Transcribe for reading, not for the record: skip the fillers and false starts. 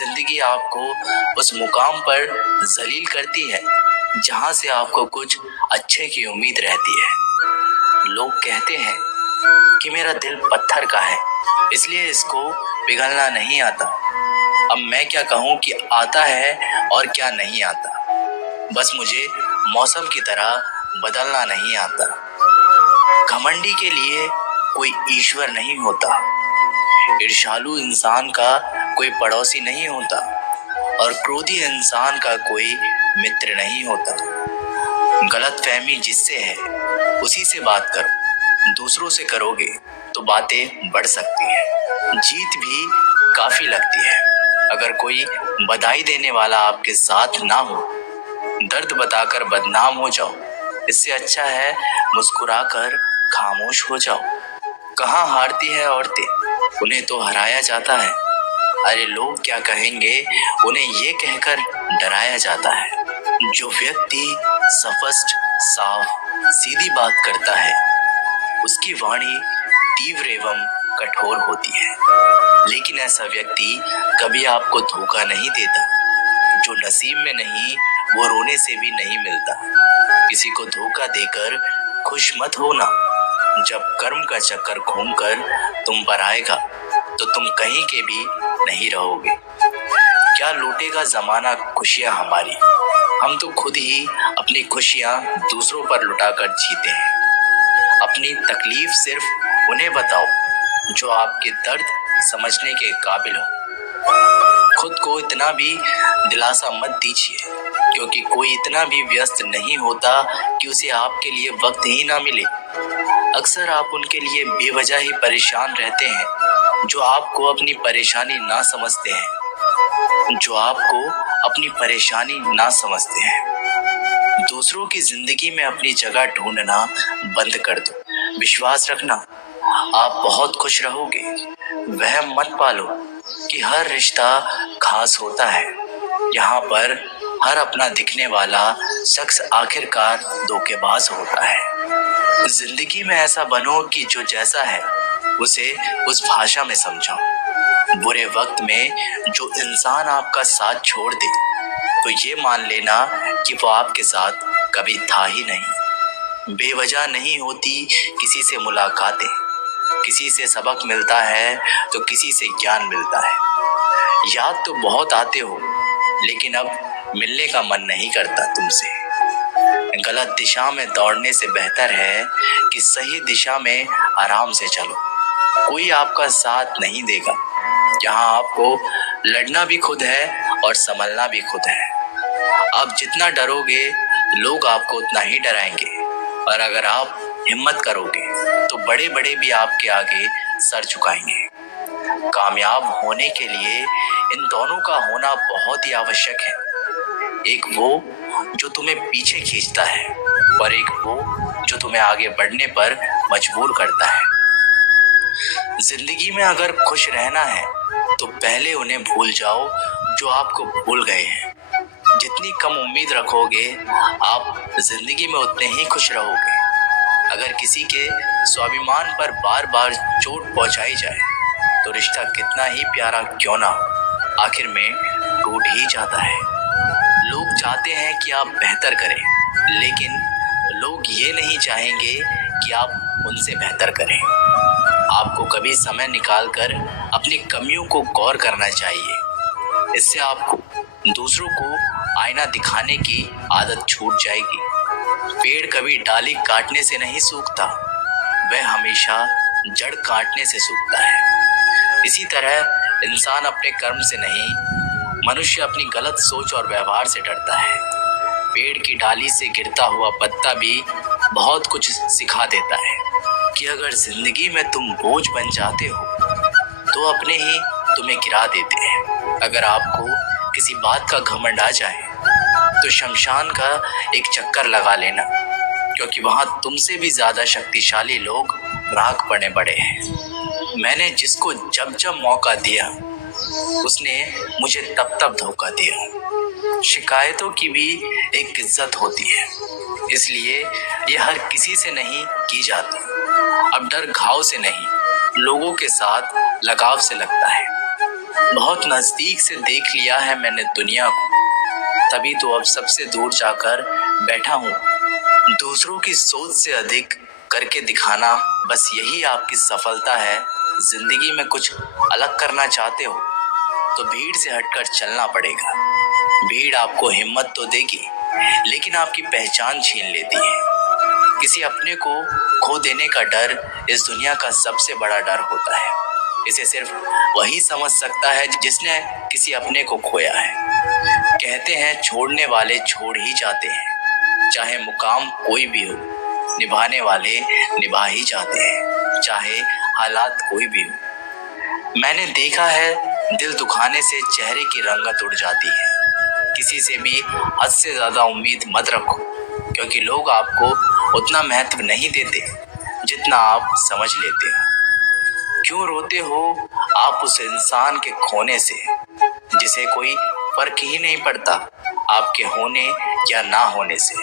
जिंदगी आपको उस मुकाम पर जलील करती है जहां से आपको कुछ अच्छे की उम्मीद रहती है। लोग कहते हैं कि मेरा दिल पत्थर का है, इसलिए इसको पिघलना नहीं आता। अब मैं क्या कहूँ कि आता है और क्या नहीं आता। बस मुझे मौसम की तरह बदलना नहीं आता। घमंडी के लिए कोई ईश्वर नहीं होता, ईर्ष्यालु इंसान का कोई पड़ोसी नहीं होता और क्रोधी इंसान का कोई मित्र नहीं होता। गलतफहमी जिससे है उसी से बात करो, दूसरों से करोगे तो बातें बढ़ सकती हैं, जीत भी काफी लगती है। अगर कोई बधाई देने वाला आपके साथ ना हो, दर्द बताकर बदनाम हो जाओ, इससे अच्छा है मुस्कुराकर खामोश हो जाओ। कहाँ हारती है औरतें, उन्हें तो हराया जाता है। अरे लोग क्या कहेंगे, उन्हें ये कहकर डराया जाता है। जो व्यक्ति स्पष्ट, साफ, सीधी बात करता है, उसकी वाणी तीव्र एवं कठोर होती है। लेकिन ऐसा व्यक्ति कभी आपको धोखा नहीं देता। जो नसीब में नहीं, वो रोने से भी नहीं मिलता। किसी को धोखा देकर खुश मत होना। जब कर्म का चक्कर घूमकर तुम पर आएगा तो तुम कहीं के भी नहीं रहोगे। क्या लूटेगा जमाना खुशियां हमारी, हम तो खुद ही अपनी खुशियां दूसरों पर लुटाकर जीते हैं। अपनी तकलीफ सिर्फ उन्हें बताओ जो आपके दर्द समझने के काबिल हो। खुद को इतना भी दिलासा मत दीजिए, क्योंकि कोई इतना भी व्यस्त नहीं होता कि उसे आपके लिए वक्त ही ना मिले। अक्सर आप उनके लिए बेवजह ही परेशान रहते हैं जो आपको अपनी परेशानी ना समझते हैं, जो आपको अपनी परेशानी ना समझते हैं। दूसरों की जिंदगी में अपनी जगह ढूंढना बंद कर दो। विश्वास रखना, आप बहुत खुश रहोगे। वहम मत पालो कि हर रिश्ता खास होता है। यहाँ पर हर अपना दिखने वाला शख्स आखिरकार धोखेबाज होता है। जिंदगी में ऐसा बनो कि जो जैसा है उसे उस भाषा में समझो। बुरे वक्त में जो इंसान आपका साथ छोड़ दे तो ये मान लेना कि वो आपके साथ कभी था ही नहीं। बेवजह नहीं होती किसी से मुलाकातें, किसी से सबक मिलता है तो किसी से ज्ञान मिलता है। याद तो बहुत आते हो, लेकिन अब मिलने का मन नहीं करता तुमसे। गलत दिशा में दौड़ने से बेहतर है कि सही दिशा में आराम से चलो। कोई आपका साथ नहीं देगा। यहाँ आपको लड़ना भी खुद है और संभलना भी खुद है। आप जितना डरोगे लोग आपको उतना ही डराएंगे, और अगर आप हिम्मत करोगे तो बड़े बड़े भी आपके आगे सर झुकाएंगे। कामयाब होने के लिए इन दोनों का होना बहुत ही आवश्यक है। एक वो जो तुम्हें पीछे खींचता है और एक वो जो तुम्हें आगे बढ़ने पर मजबूर करता है। जिंदगी में अगर खुश रहना है तो पहले उन्हें भूल जाओ जो आपको भूल गए हैं। जितनी कम उम्मीद रखोगे आप जिंदगी में उतने ही खुश रहोगे। अगर किसी के स्वाभिमान पर बार बार चोट पहुंचाई जाए तो रिश्ता कितना ही प्यारा क्यों ना हो, आखिर में टूट ही जाता है। लोग चाहते हैं कि आप बेहतर करें, लेकिन लोग ये नहीं चाहेंगे कि आप उनसे बेहतर करें। आपको कभी समय निकालकर अपनी कमियों को गौर करना चाहिए। इससे आपको दूसरों को आईना दिखाने की आदत छूट जाएगी। पेड़ कभी डाली काटने से नहीं सूखता, वह हमेशा जड़ काटने से सूखता है। इसी तरह इंसान अपने कर्म से नहीं, मनुष्य अपनी गलत सोच और व्यवहार से डरता है। पेड़ की डाली से गिरता हुआ पत्ता भी बहुत कुछ सिखा देता है कि अगर जिंदगी में तुम बोझ बन जाते हो तो अपने ही तुम्हें गिरा देते हैं। अगर आपको किसी बात का घमंड आ जाए तो शमशान का एक चक्कर लगा लेना, क्योंकि वहां तुमसे भी ज्यादा शक्तिशाली लोग राख पड़े बड़े हैं। मैंने जिसको जब जब मौका दिया उसने मुझे तब तब धोखा दिया। शिकायतों की भी एक इज्जत होती है, इसलिए ये हर किसी से नहीं की जाती। अब डर घाव से नहीं, लोगों के साथ लगाव से लगता है। बहुत नजदीक से देख लिया है मैंने दुनिया को, तभी तो अब सबसे दूर जाकर बैठा हूँ। दूसरों की सोच से अधिक करके दिखाना, बस यही आपकी सफलता है। जिंदगी में कुछ अलग करना चाहते हो तो भीड़ से हटकर चलना पड़ेगा। भीड़ आपको हिम्मत तो देगी, लेकिन आपकी पहचान छीन लेती है। किसी अपने को खो देने का डर इस दुनिया का सबसे बड़ा डर होता है। इसे सिर्फ वही समझ सकता है जिसने किसी अपने को खोया है। कहते हैं छोड़ने वाले छोड़ ही जाते हैं, चाहे मुकाम कोई भी हो। निभाने वाले निभा ही जाते हैं, चाहे हालात कोई भी हो। मैंने देखा है दिल दुखाने से चेहरे की रंगत उड़ जाती है। किसी से भी हद से ज्यादा उम्मीद मत रखो, क्योंकि लोग आपको उतना महत्व नहीं देते जितना आप समझ लेते हो। क्यों रोते हो आप उस इंसान के खोने से, जिसे कोई फर्क ही नहीं पड़ता आपके होने या ना होने से।